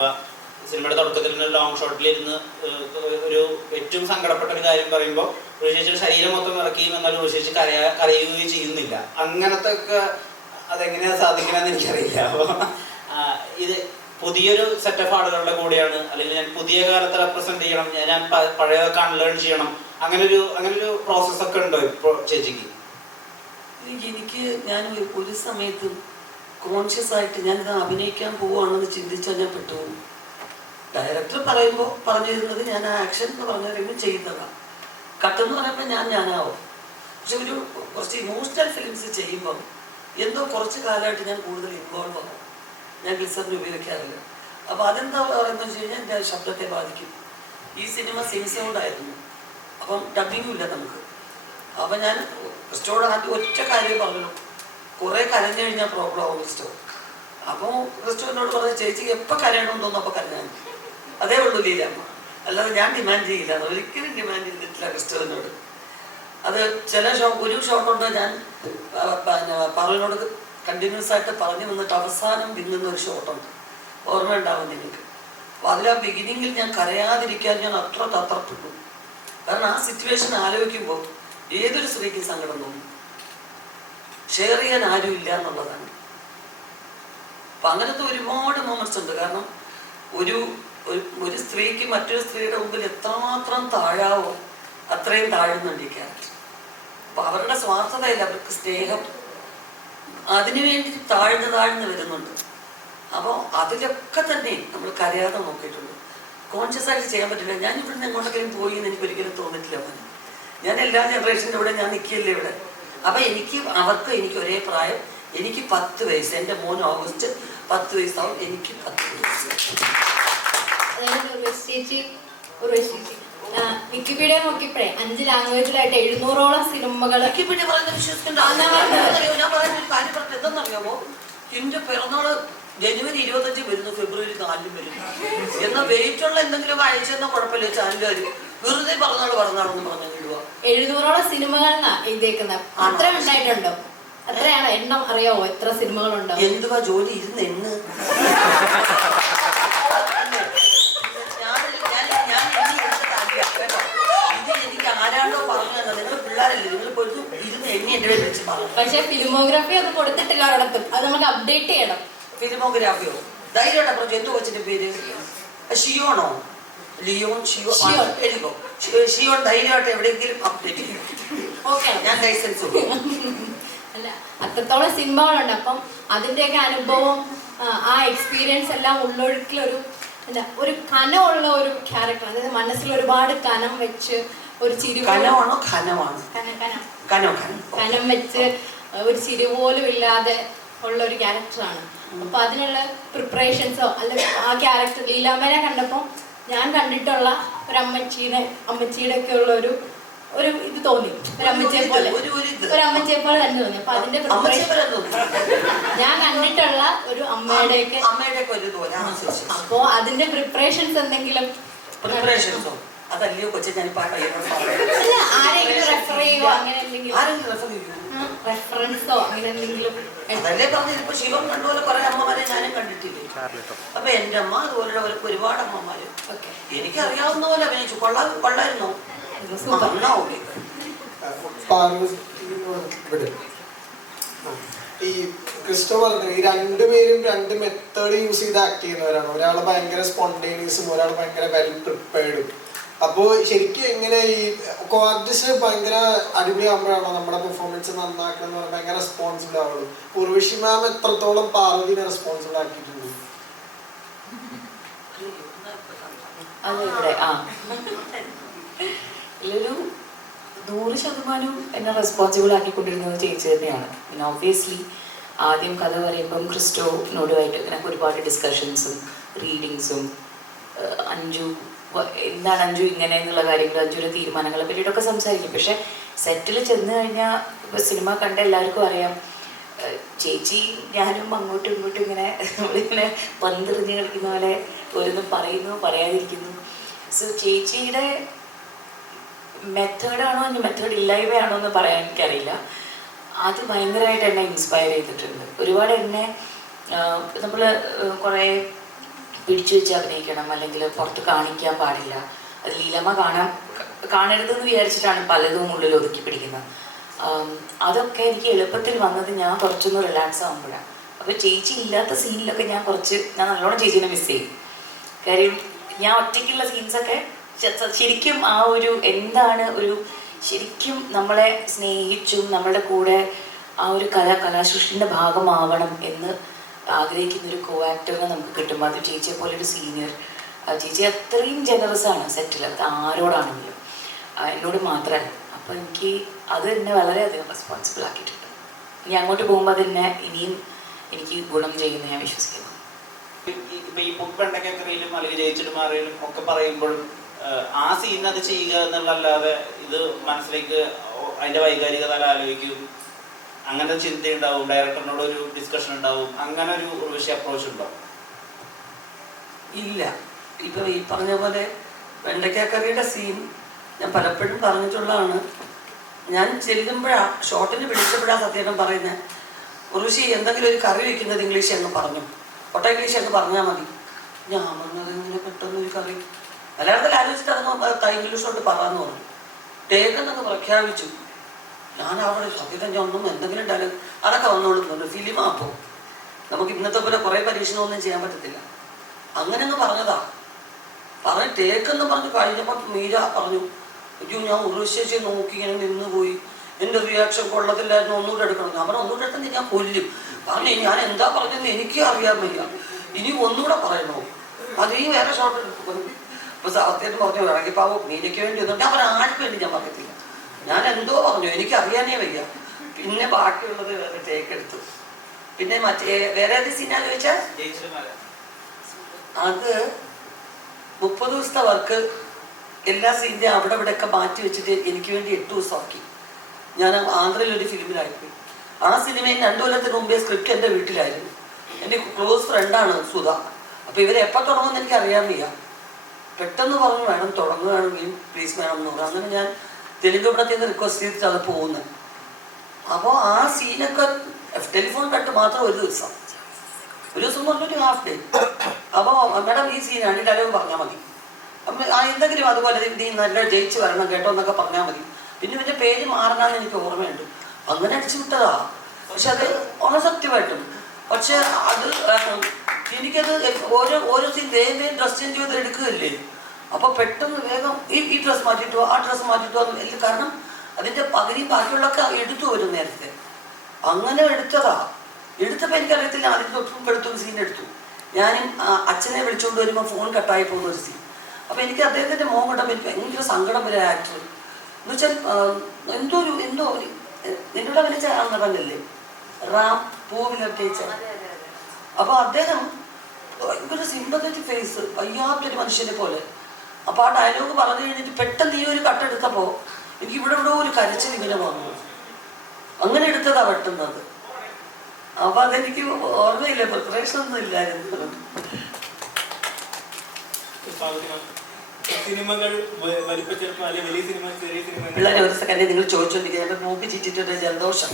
സിനിമയുടെ തുടക്കത്തിൽ തന്നെ ലോങ് ഷോട്ടിലിരുന്ന് ഒരു ഏറ്റവും സങ്കടപ്പെട്ട ഒരു കാര്യം പറയുമ്പോൾ ഋഷിയുടെ ശരീരം മൊത്തം ഇറക്കുകയും എന്നാൽ ഋഷിച്ച് കരയുകയും ചെയ്യുന്നില്ല. അങ്ങനത്തെ ഒക്കെ അതെങ്ങനെയാണ് സാധിക്കണമെന്ന് എനിക്കറിയില്ല. അപ്പോൾ ഇത് പുതിയൊരു സെറ്റ് ഓഫ് ആളുകളുടെ കൂടെയാണ്, അല്ലെങ്കിൽ ഞാൻ പുതിയ കാലത്തെ റെപ്രസെന്റ് ചെയ്യണം, ഞാൻ പഴയതൊക്കെ അൺലേൺ ചെയ്യണം, അങ്ങനൊരു പ്രോസസ്സൊക്കെ ഉണ്ടോ ഇപ്പോൾ ചേച്ചിക്ക്? എനിക്ക് ഞാൻ ഒരു സമയത്തും കോൺഷ്യസ് ആയിട്ട് ഞാനിത് അഭിനയിക്കാൻ പോവുകയാണെന്ന് ചിന്തിച്ചാൽ ഞാൻ പെട്ടുപോകും. ഡയറക്ടർ പറയുമ്പോൾ പറഞ്ഞിരുന്നത് ഞാൻ ആക്ഷൻ എന്ന് പറഞ്ഞിരുന്നെങ്കിൽ ചെയ്യുന്നതാണ്, കട്ടെന്ന് പറയുമ്പോൾ ഞാനാവും. പക്ഷെ കുറച്ച് ഇമോഷണൽ ഫിലിംസ് ചെയ്യുമ്പം എന്തോ കുറച്ച് കാലമായിട്ട് ഞാൻ കൂടുതൽ ഇൻവോൾവ് ആവും. ഞാൻ ഗ്ലിസറിന് ഉപയോഗിക്കാറില്ല. അപ്പോൾ അതെന്താ പറയുന്നത് വെച്ച് കഴിഞ്ഞാൽ എൻ്റെ ശബ്ദത്തെ ബാധിക്കും. ഈ സിനിമ സിംസൗണ്ടായിരുന്നു, അപ്പം ഡബിങ്ങും ഇല്ല നമുക്ക്. അപ്പം ഞാൻ ക്രിസ്റ്റോട് ആദ്യം ഒറ്റ കാര്യം പറഞ്ഞു, കുറേ കരഞ്ഞു കഴിഞ്ഞാൽ പ്രോബ്ലം ആവും ക്രിസ്റ്റോ. അപ്പോൾ ക്രിസ്റ്റോ എന്നോട് പറഞ്ഞു, ചേച്ചിക്ക് എപ്പോൾ കരയണമെന്ന് തോന്നുന്നു അപ്പോൾ കരഞ്ഞാൽ അതേ ഉള്ളൂ ലീലാമ്മ, അല്ലാതെ ഞാൻ ഡിമാൻഡ് ചെയ്യില്ല. ഒരിക്കലും ഡിമാൻഡ് ചെയ്തിട്ടില്ല ക്രിസ്റ്റോവിനോട്. അത് ഒരു ഷോട്ടുണ്ട് ഞാൻ പറവിനോട് കണ്ടിന്യൂസ് ആയിട്ട് പറഞ്ഞു വന്നിട്ട് അവസാനം വിങ്ങുന്ന ഒരു ഷോട്ടുണ്ട്, ഓർമ്മ ഉണ്ടാവും നിങ്ങൾക്ക്. അപ്പോൾ അതിലാ ബിഗിനിങ്ങിൽ ഞാൻ കരയാതിരിക്കാൻ ഞാൻ അത്ര തത്രപ്പെട്ടു. കാരണം ആ സിറ്റുവേഷൻ ആലോചിക്കുമ്പോൾ ഏതൊരു സ്ത്രീക്കും സങ്കടം തോന്നും. ഷെയർ ചെയ്യാൻ ആരും ഇല്ല എന്നുള്ളതാണ്. അപ്പം അങ്ങനത്തെ ഒരുപാട് മൊമെന്റ്സ് ഉണ്ട്. കാരണം ഒരു സ്ത്രീക്ക് മറ്റൊരു സ്ത്രീയുടെ മുമ്പിൽ എത്രമാത്രം താഴാവോ അത്രയും താഴുന്നുണ്ട് ഈ ക്യാരക്ടർ. അപ്പം അവരുടെ സ്വാർത്ഥതയില്ല, അവർക്ക് സ്നേഹം അതിനുവേണ്ടി താഴ്ന്ന് വരുന്നുണ്ട്. അപ്പോൾ അതിലൊക്കെ തന്നെ നമ്മൾ കരയാതെ നോക്കിയിട്ടുണ്ട്. കോൺഷ്യസ് ആയിട്ട് ചെയ്യാൻ പറ്റില്ല. ഞാൻ ഇവിടുന്ന് എങ്ങോട്ടെങ്കിലും പോയി എന്ന് എനിക്ക് ഒരിക്കലും തോന്നിട്ടില്ല. ഞാൻ എല്ലാ ജനറേഷൻ്റെ ഇവിടെ ഞാൻ നിൽക്കില്ലേ ഇവിടെ. അപ്പം അവർക്ക് എനിക്ക് ഒരേ പ്രായം. എനിക്ക് 10 വയസ്സ്, എൻ്റെ മോൻ ഓഗസ്റ്റ് 10 വയസ്സാവും, എനിക്ക് 10 വയസ്സ്. വിക്കിപീഡിയ നോക്കിയപ്പോഴേ 5 ലാംഗ്വേജിലായിട്ട് 700ഓളം സിനിമകൾ. വിക്കിപീഡിയ പറയുന്നത് വിശ്വസിക്കേണ്ട. ഞാൻ പറയുന്ന ഒരു കാര്യം പറഞ്ഞത് എന്തെന്നറിയാമോ, എൻ്റെ പിറന്നാള് ജനുവരി 25 വരുന്നു, ഫെബ്രുവരി 4 വരുന്നു. എന്നാൽ വെയിറ്റുള്ള എന്തെങ്കിലും അയച്ചെന്നാൽ കുഴപ്പമില്ല. ചാനലുകാർ വെറുതെ പറഞ്ഞാണെന്ന് പറഞ്ഞു വിടുക. 700ഓളം സിനിമകളാണ് എഴുതിയേക്കുന്നത്. അത്ര ഉണ്ടായിട്ടുണ്ടോ? എത്രയാണ് എണ്ണം അറിയാവോ? എത്ര സിനിമകളുണ്ടോ? എന്തുവാ ജോലി ഇരുന്ന് എന്ന് എനിക്ക് ആരാണ്ടോ പറഞ്ഞു തന്നെ. നിങ്ങൾ പിള്ളേരല്ലേ, നിങ്ങൾ പോലും ഇരുന്ന് എണ്ണി എൻ്റെ വിളിച്ച് പറഞ്ഞു. പക്ഷെ ഫിലിമോഗ്രാഫി ഒന്നും കൊടുത്തിട്ടില്ല ഒരിടത്തും. അത് നമുക്ക് അപ്ഡേറ്റ് ചെയ്യണം. ഫിലിമോഗ്രാഫിയോ? ധൈര്യമായിട്ട് പറഞ്ഞു. എന്തോ കൊച്ചിന്റെ പേര്? ഷിയോണോ? ലിയോൺ? എഴുതിക്കോ ഷിയോൺ. ധൈര്യമായിട്ട് എവിടെയെങ്കിലും അപ്ഡേറ്റ് ചെയ്യും. ഓക്കെ, ഞാൻ ലൈസൻസ് അല്ല, അത്രത്തോളം സിനിമകളുണ്ട്. അപ്പം അതിൻ്റെയൊക്കെ അനുഭവം, ആ എക്സ്പീരിയൻസ് എല്ലാം ഉള്ളൊഴുക്കിലൊരു ഒരു കനമുള്ള ഒരു ക്യാരക്ടർ. അതായത് മനസ്സിൽ ഒരുപാട് കനം വെച്ച് ഒരു ചിരി കനം വെച്ച് ഒരു ചിരി പോലും ഇല്ലാതെ ഉള്ള ഒരു ക്യാരക്ടറാണ്. അപ്പൊ അതിനുള്ള പ്രിപ്പറേഷൻസോ അല്ലെങ്കിൽ ആ ക്യാരക്ടർ ലീലാമ്മേനെ കണ്ടപ്പോൾ ഞാൻ കണ്ടിട്ടുള്ള ഒരു അമ്മച്ചിയുടെ ഒക്കെ ഉള്ള ഒരു ഇത് തോന്നി. ഒരു അമ്മച്ചിയെ പോലെ തന്നെ തോന്നി. അപ്പൊ അതിന്റെ ഞാൻ കണ്ടിട്ടുള്ള ഒരു അമ്മയുടെയൊക്കെ അപ്പോ അതിന്റെ പ്രിപ്പറേഷൻസ് എന്തെങ്കിലും അതല്ലയോ കൊച്ചെ ഞാൻ ആരെങ്കിലും റെഫർ ചെയ്യുവോ അങ്ങനെ എന്തെങ്കിലും റെഫറൻസോ അങ്ങനെ എന്തെങ്കിലും? അതല്ലേ പറഞ്ഞിപ്പോ ശിവം കണ്ടുപോലെ കുറെ അമ്മമാരെ ഞാനും കണ്ടിട്ടില്ലേ. അപ്പൊ എന്റെ അമ്മ അതുപോലെ ഒരുപാട് അമ്മമാര് എനിക്കറിയാവുന്ന പോലെ അഭിനയിച്ചു. കൊള്ളായിരുന്നോ? ഈ ക്രിസ്റ്റോ പറഞ്ഞു, ഈ രണ്ടുപേരും 2 മെത്തേഡ് യൂസ് ചെയ്ത് ആക്ട് ചെയ്യുന്നവരാണ്. ഒരാൾ ഭയങ്കര സ്പോണ്ടേനിയസും ഒരാൾ ഭയങ്കര വെൽ പ്രിപ്പയർഡും. അപ്പോൾ ശരിക്കും എങ്ങനെ ഈ കോആർട്ടിസ്റ്റ് ഭയങ്കര അടിപൊളിയാകുമ്പോഴാണോ നമ്മുടെ പെർഫോമൻസ് നന്നാക്കണം എന്ന് പറഞ്ഞാൽ ഭയങ്കര റെസ്പോൺസിബിൾ ആവുള്ളൂ? ഉർവശി മാം എത്രത്തോളം പാർവതിനെ റെസ്പോൺസിബിൾ ആക്കിയിട്ടുണ്ട്? ഇതിലൊരു 100% എന്നെ റെസ്പോൺസിബിൾ ആക്കിക്കൊണ്ടിരുന്നത് ചേച്ചി തന്നെയാണ്. പിന്നെ ഒബ്വിയസ്ലി ആദ്യം കഥ പറയുമ്പം ക്രിസ്റ്റോനോടുമായിട്ട് എനിക്ക് ഒരുപാട് ഡിസ്കഷൻസും റീഡിങ്സും എന്താണ് അഞ്ജു ഇങ്ങനെ എന്നുള്ള കാര്യങ്ങൾ, അഞ്ജുവിൻ്റെ തീരുമാനങ്ങളെ പറ്റിയിട്ടൊക്കെ സംസാരിക്കും. പക്ഷെ സെറ്റിൽ ചെന്ന് കഴിഞ്ഞാൽ ഇപ്പോൾ സിനിമ കണ്ട എല്ലാവർക്കും അറിയാം, ചേച്ചി ഞാനും അങ്ങോട്ടും ഇങ്ങോട്ടും നമ്മളിങ്ങനെ പന്തെറിഞ്ഞ് കളിക്കുന്ന പോലെ ഓരോന്നും പറയുന്നു, പറയാതിരിക്കുന്നു. സോ ചേച്ചിയുടെ മെത്തേഡാണോ മെത്തേഡ് ഇല്ലായ്മയാണോ എന്ന് പറയാൻ എനിക്കറിയില്ല. അത് ഭയങ്കരമായിട്ട് എന്നെ ഇൻസ്പയർ ചെയ്തിട്ടുണ്ട്. ഒരുപാട് എന്നെ നമ്മൾ കുറേ പിടിച്ചു വെച്ച് അഭിനയിക്കണം, അല്ലെങ്കിൽ പുറത്ത് കാണിക്കാൻ പാടില്ല, അത് ലീലമ്മ കാണരുതെന്ന് വിചാരിച്ചിട്ടാണ് പലതും ഉള്ളിൽ ഒതുക്കി പിടിക്കുന്നത്. അതൊക്കെ എനിക്ക് എളുപ്പത്തിൽ വന്നത് ഞാൻ കുറച്ചൊന്ന് റിലാക്സ് ആകുമ്പോഴാണ്. അപ്പോൾ ചേച്ചി ഇല്ലാത്ത സീനിലൊക്കെ ഞാൻ നല്ലോണം ചേച്ചീനെ മിസ് ചെയ്യും. കാര്യം ഞാൻ ഒറ്റയ്ക്കുള്ള സീൻസൊക്കെ ശരിക്കും ആ ഒരു എന്താണ് ഒരു ശരിക്കും നമ്മളെ സ്നേഹിച്ചും നമ്മളുടെ കൂടെ ആ ഒരു കലാസൃഷ്ടിൻ്റെ ഭാഗമാവണം എന്ന് ആഗ്രഹിക്കുന്നൊരു കോ ആക്ടറിനെ നമുക്ക് കിട്ടുമ്പോൾ അത് ചേച്ചിയെ പോലെ ഒരു സീനിയർ, ചേച്ചി അത്രയും ജനറസ് ആണ് സെറ്റിൽ, അത് ആരോടാണെങ്കിലും, എന്നോട് മാത്രമല്ല. അപ്പോൾ എനിക്ക് അത് എന്നെ വളരെയധികം റെസ്പോൺസിബിൾ ആക്കിയിട്ടുണ്ട്. ഇനി അങ്ങോട്ട് പോകുമ്പോൾ അതെന്നെ ഇനിയും എനിക്ക് ഗുണം ചെയ്യുമെന്ന് ഞാൻ വിശ്വസിക്കുന്നു. ഇപ്പൊ ഈ പുട്ട്പെണ്ടക്കറിയിലും അല്ലെങ്കിൽ ജയിച്ചിട്ട് മാറിയാലും ഒക്കെ പറയുമ്പോഴും ആ സീൻ അത് ചെയ്യുക എന്നുള്ളതല്ലാതെ ഇത് മനസ്സിലേക്ക് അതിന്റെ വൈകാരികത ആലോചിക്കും, അങ്ങനെ ചിന്തയുണ്ടാവും, ഡയറക്ടറിനോട് ഒരു ഡിസ്കഷൻ ഉണ്ടാവും, അങ്ങനെ ഒരു വിഷയ അപ്രോച്ച് ഉണ്ടാവും? ഇല്ല. ഇപ്പൊ ഈ പറഞ്ഞ പോലെ വെണ്ടയ്ക്കക്കറിയുടെ സീൻ ഞാൻ പലപ്പോഴും പറഞ്ഞിട്ടുള്ളതാണ്. ഞാൻ ചെല്ലുമ്പോഴാ ഷോട്ടിന് വിളിച്ചപ്പോഴാ സത്യേട്ടൻ പറയുന്നത്, ഋഷി എന്തെങ്കിലും ഒരു കറി വയ്ക്കുന്നത് ഇംഗ്ലീഷ് അങ്ങ് പറഞ്ഞു, ഒട്ട ഇംഗ്ലീഷ് അങ്ങ് പറഞ്ഞാൽ മതി. ഞാൻ പറഞ്ഞത് ഇങ്ങനെ പെട്ടെന്ന് ഒരു കറി മലയാളത്തിൽ ആലോചിച്ചിട്ട് അതങ്ങ് ഇംഗ്ലീഷോട്ട് പറയാന്ന് പറഞ്ഞു. ടേക്കെന്നൊക്കെ പ്രഖ്യാപിച്ചു. ഞാൻ അവിടെ സത്യത്തിൽ ഒന്നും എന്തെങ്കിലും ഡയലോഗ് അതൊക്കെ വന്നോളുന്നുണ്ട്. ഫിലിമാ അപ്പോൾ നമുക്ക് ഇന്നത്തെ പോലെ കുറേ പരീക്ഷണമൊന്നും ചെയ്യാൻ പറ്റത്തില്ല. അങ്ങനെ അങ്ങ് പറഞ്ഞതാ. പറഞ്ഞ് ടേക്കെന്ന് പറഞ്ഞ് കഴിഞ്ഞപ്പോൾ മീര പറഞ്ഞു, അയ്യോ ഞാൻ ഉറുശ്ശേച്ചി നോക്കി ഇങ്ങനെ നിന്ന് പോയി, എൻ്റെ റിയാക്ഷൻ കൊള്ളത്തില്ലായിരുന്നു, ഒന്നുകൂടെ എടുക്കണം. ഞാൻ പറഞ്ഞു ഒന്നുകൂടെ എടുത്തെങ്കിൽ ഞാൻ കൊല്ലും. പറഞ്ഞു ഞാൻ എന്താ പറഞ്ഞതെന്ന് എനിക്ക് അറിയാൻ വയ്യ, ഇനി ഒന്നുകൂടെ പറയണോ, അതീ വേറെ ഷോട്ട് എടുത്തു. ഇപ്പൊ സത്യം പറഞ്ഞു ഇറങ്ങിപ്പാവോ മീനയ്ക്ക് വേണ്ടി ഒന്നും ഞാൻ പറഞ്ഞ ആർക്ക് വേണ്ടി ഞാൻ പറയത്തില്ല, ഞാൻ എന്തോ പറഞ്ഞു എനിക്ക് അറിയാനേ വയ്യ. പിന്നെ ബാക്കിയുള്ളത് വേറെ ടേക്ക് എടുത്തു. പിന്നെ മറ്റേ വേറെ ഏത് സീനാന്ന് ചോദിച്ചാൽ അത് 30 ദിവസത്തെ വർക്ക് എല്ലാ സീനിൻ്റെ അവിടെ ഇവിടെയൊക്കെ മാറ്റി വെച്ചിട്ട് എനിക്ക് വേണ്ടി 8 ദിവസമാക്കി. ഞാൻ ആന്ധ്രയിൽ ഒരു ഫിലിമിലായിപ്പോയി. ആ സിനിമയിൽ 2 കൊല്ലത്തിന് മുമ്പേ സ്ക്രിപ്റ്റ് എൻ്റെ വീട്ടിലായിരുന്നു. എൻ്റെ ക്ലോസ് ഫ്രണ്ടാണ് സുധ. അപ്പോൾ ഇവരെപ്പോൾ തുടങ്ങുമെന്ന് എനിക്ക് അറിയാൻ വയ്യ. പെട്ടെന്ന് പറഞ്ഞു വേണം തുടങ്ങുകയാണെങ്കിൽ പ്ലീസ് വേണം എന്ന് പറഞ്ഞു. അങ്ങനെ ഞാൻ തെലുങ്ക് പടത്തിൽ നിന്ന് റിക്വസ്റ്റ് ചെയ്തിട്ട് അത് പോകുന്നത്. അപ്പോൾ ആ സീനൊക്കെ ടെലിഫോൺ കട്ട് മാത്രം ഒരു ദിവസം പറഞ്ഞൊരു ഹാഫ് ഡേ. അപ്പോൾ മാഡം ഈ സീനാണ്, ഈ ഡയലോഗ് പറഞ്ഞാൽ മതി, എന്തെങ്കിലും അതുപോലെ നീ നല്ല ജയിച്ച് വരണം കേട്ടോ എന്നൊക്കെ പറഞ്ഞാൽ മതി. പിന്നെ ഇവൻ്റെ പേര് മാറണമെന്ന് എനിക്ക് ഓർമ്മയുണ്ട്. അങ്ങനെ അടിച്ചു വിട്ടതാ. പക്ഷെ അത് സത്യമായിട്ടും പക്ഷെ അത് എനിക്കത് ഓരോ സീൻ വേഗം ഡ്രസ് ചേഞ്ച് ചെയ്ത് എടുക്കുകയല്ലേ. അപ്പോൾ പെട്ടെന്ന് വേഗം ഈ ഡ്രസ്സ് മാറ്റിയിട്ടോ ആ ഡ്രസ്സ് മാറ്റിയിട്ടോ കാരണം അതിൻ്റെ പകുതി ബാക്കിയുള്ളൊക്കെ എടുത്തു വരും നേരത്തെ. അങ്ങനെ എടുത്തതാ. എടുത്തപ്പോൾ എനിക്കറിയത്തില്ല, അതിന് തൊട്ടും സീൻ എടുത്തു. ഞാനും അച്ഛനെ വിളിച്ചുകൊണ്ട് വരുമ്പോൾ ഫോൺ കട്ടായി പോകുന്ന ഒരു സീൻ. അപ്പോൾ എനിക്ക് അദ്ദേഹത്തിൻ്റെ മോൻ കണ്ടപ്പോൾ എനിക്ക് ഭയങ്കര സങ്കടം വരെ ആക്ടർ എന്ന് വെച്ചാൽ എന്തോ നിന്നോട് വിളിച്ച നടനല്ലേ റാം പൂവിൽ അഭിനയിച്ച. അപ്പോൾ അദ്ദേഹം ഭയങ്കര സിമ്പത്തറ്റിക് ഫേസ്, വയ്യാത്തൊരു മനുഷ്യനെ പോലെ. അപ്പോൾ ആ ഡയലോഗ് പറഞ്ഞു കഴിഞ്ഞിട്ട് പെട്ടെന്ന് ഈ ഒരു കട്ടെടുത്തപ്പോൾ എനിക്ക് ഇവിടെ ഒരു കരച്ചിൽ ഇങ്ങനെ വന്നു. അങ്ങനെ എടുത്തതാ പെട്ടെന്നത്. അപ്പോൾ അതെനിക്ക് ഓർമ്മയില്ല, പ്രിപ്പറേഷൻ ഒന്നും ഇല്ലായിരുന്നു. സിനിമകൾ വലിപ്പച്ചെറുപ്പം അല്ലെ വലിയ സിനിമ ചെറിയ സിനിമ പിള്ളേരെ ഒരു സെക്കൻഡ് നിങ്ങൾ ചോദിച്ചോണ്ടിരിക്കുക. മൂപ്പി ചിറ്റിട്ടൊരു ജലദോഷം.